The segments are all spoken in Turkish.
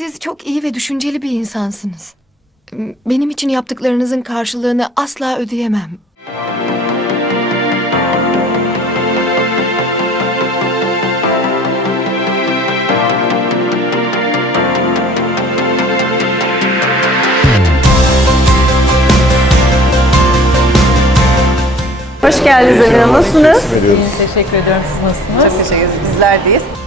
Siz çok iyi ve düşünceli bir insansınız. Benim için yaptıklarınızın karşılığını asla ödeyemem. Hoş geldiniz Emine. Nasılsınız? Teşekkür ediyorum. Siz nasılsınız? Çok teşekkür ederiz. Bizler deyiz.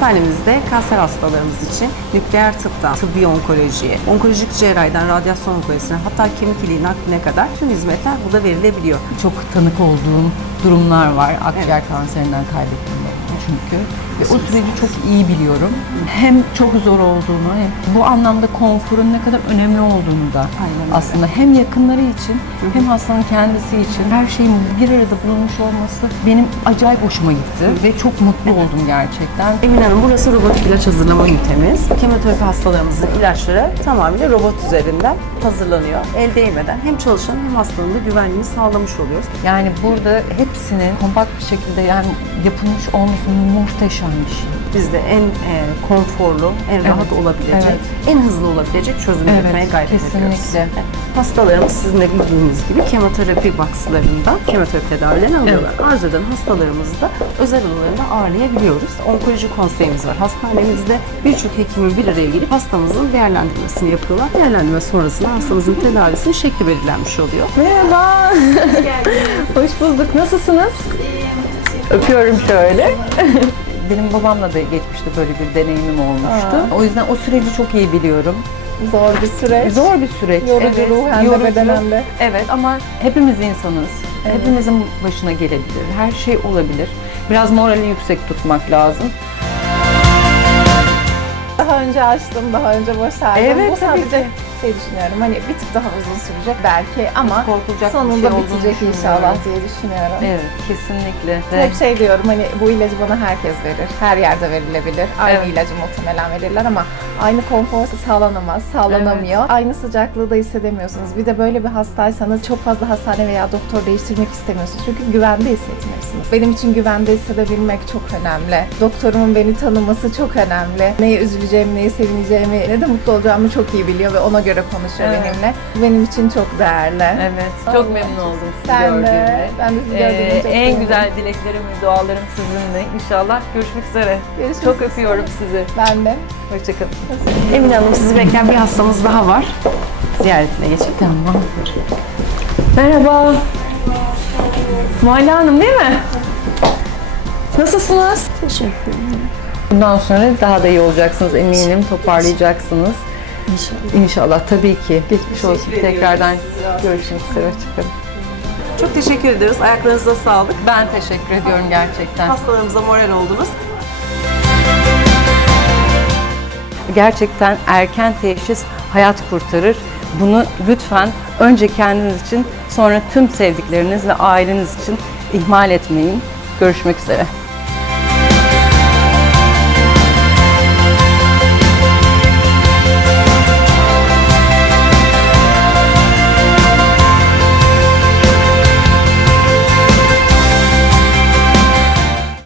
Hastanemizde kanser hastalarımız için nükleer tıptan tıbbi onkolojiye, onkolojik cerrahiden radyasyon onkolojisine hatta kemik iliği nakline kadar tüm hizmetler burada verilebiliyor. Çok tanık olduğum durumlar var. Akciğer kanserinden kaybettim çünkü. O süreci çok iyi biliyorum. Hem çok zor olduğunu hem bu anlamda konforun ne kadar önemli olduğunu da Aynen aslında hem yakınları için hem hastanın kendisi için her şeyin bir arada bulunmuş olması benim acayip hoşuma gitti ve çok mutlu oldum gerçekten. Emine Hanım burası robotik ilaç hazırlama ünitemiz. Kemoterapi hastalarımızın ilaçları tamamıyla robot üzerinden hazırlanıyor. El değmeden hem çalışan hem hastanın da güvenliğini sağlamış oluyoruz. Yani burada hepsinin kompakt bir şekilde yani yapılmış olması muhteşem bir şey. Bizde en e, konforlu, en rahat olabilecek, evet. en hızlı olabilecek çözüm Evet, üretmeye gayret ediyoruz. kesinlikle. Evet. Hastalarımız sizin de bildiğiniz gibi kemoterapi boxlarında kemoterapi tedavilerini alıyorlar. Arzu eden hastalarımızı da özel odalarında ağırlayabiliyoruz. Onkoloji konseyimiz var. Hastanemizde birçok hekimin bir araya gelip hastamızın değerlendirmesini yapıyorlar. Değerlendirme sonrasında hastamızın tedavisinin şekli belirlenmiş oluyor. Merhaba. Hoş bulduk. Nasılsınız? Öpüyorum şöyle. Benim babamla da geçmişte böyle bir deneyimim olmuştu. O yüzden o süreci çok iyi biliyorum. Zor bir süreç. Zor bir süreç. Yorucu ruhen de yorucu. bedenen de. Evet ama hepimiz insanız. Hepimizin başına gelebilir. Her şey olabilir. Biraz morali yüksek tutmak lazım. Daha önce açtım, daha önce boşaldım. Evet, Bu sadece şey düşünüyorum. Hani bir tık daha uzun sürecek belki ama korkulacak bir sonunda şey olduğunu bitecek inşallah diye düşünüyorum. Evet, kesinlikle. Hep şey diyorum hani bu ilacı bana herkes verir. Her yerde verilebilir. Aynı Evet. ilacı muhtemelen verirler ama aynı konfor sağlanamaz, sağlanamıyor. Aynı sıcaklığı da hissedemiyorsunuz. Bir de böyle bir hastaysanız çok fazla hastane veya doktor değiştirmek istemiyorsunuz. Çünkü güvende hissetmiyorsunuz. Benim için güvende hissedebilmek çok önemli. Doktorumun beni tanıması çok önemli. Neye üzüleceğimi, neye sevineceğimi, ne de mutlu olacağımı çok iyi biliyor ve ona göre konuşuyor Evet. benimle. Benim için çok değerli. Evet, çok memnun oldum sizi Ben de, gördüğüme. ben de sizi Ee, gördüğüme çok en sevindim. güzel dileklerim ve dualarım sizinle. İnşallah görüşmek üzere. Görüşmek çok üzere. öpüyorum sizi. Ben de. Hoşçakalın. Emine Hanım sizi bekleyen bir hastamız daha var. Ziyaretine geçelim. Tamam. Merhaba. Muayla Hanım değil mi? Nasılsınız? Teşekkür ederim. Bundan sonra daha da iyi olacaksınız eminim. Toparlayacaksınız. İnşallah. İnşallah tabii ki. Geçmiş olsun. Tekrardan görüşmek üzere. Hoşçakalın. Çok teşekkür ederiz. Ayaklarınıza sağlık. Ben teşekkür ediyorum gerçekten. Hastalarımıza moral oldunuz. Gerçekten erken teşhis hayat kurtarır. Bunu lütfen önce kendiniz için sonra tüm sevdikleriniz ve aileniz için ihmal etmeyin. Görüşmek üzere.